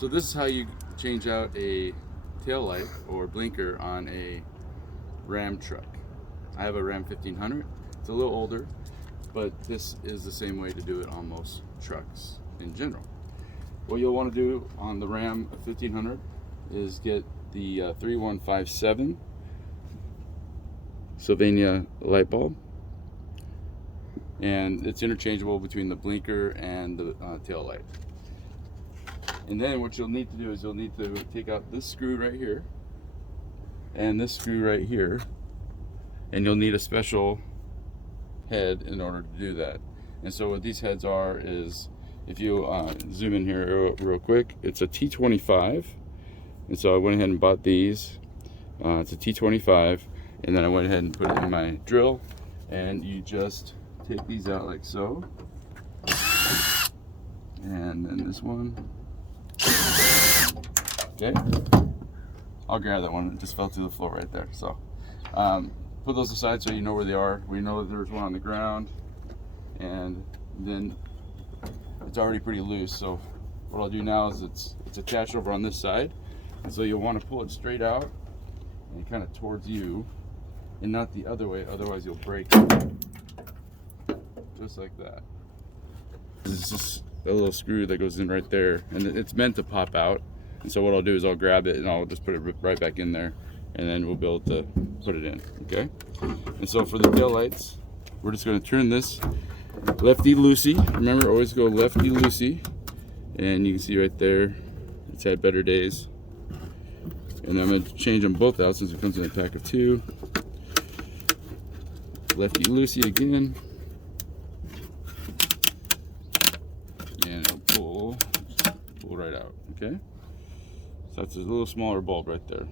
So this is how you change out a tail light or blinker on a Ram truck. I have a Ram 1500. It's a little older, but this is the same way to do it on most trucks in general. What you'll want to do on the Ram 1500 is get the 3157 Sylvania light bulb, and it's interchangeable between the blinker and the tail light. And then what you'll need to do is you'll need to take out this screw right here and this screw right here, and you'll need a special head in order to do that. And so what these heads are is, if you zoom in here real quick, it's a T25, and so I went ahead and bought these. It's a T25, and then I went ahead and put it in my drill, and you just take these out like so, and then this one. Okay, I'll grab that one. It just fell through the floor right there. So put those aside so you know where they are. We know that there's one on the ground, and then it's already pretty loose. So what I'll do now is it's attached over on this side, and so you'll want to pull it straight out and kind of towards you, and not the other way. Otherwise, you'll break it. Just like that. This is just a little screw that goes in right there, and it's meant to pop out. And so what I'll do is I'll grab it and I'll just put it right back in there, and then we'll be able to put it in. Okay. And so for the tail lights, we're just going to turn this lefty loosey. Remember, always go lefty loosey, and you can see right there it's had better days. And I'm going to change them both out since it comes in a pack of 2. Lefty loosey again, and it'll pull right out. Okay, so that's a little smaller bulb right there.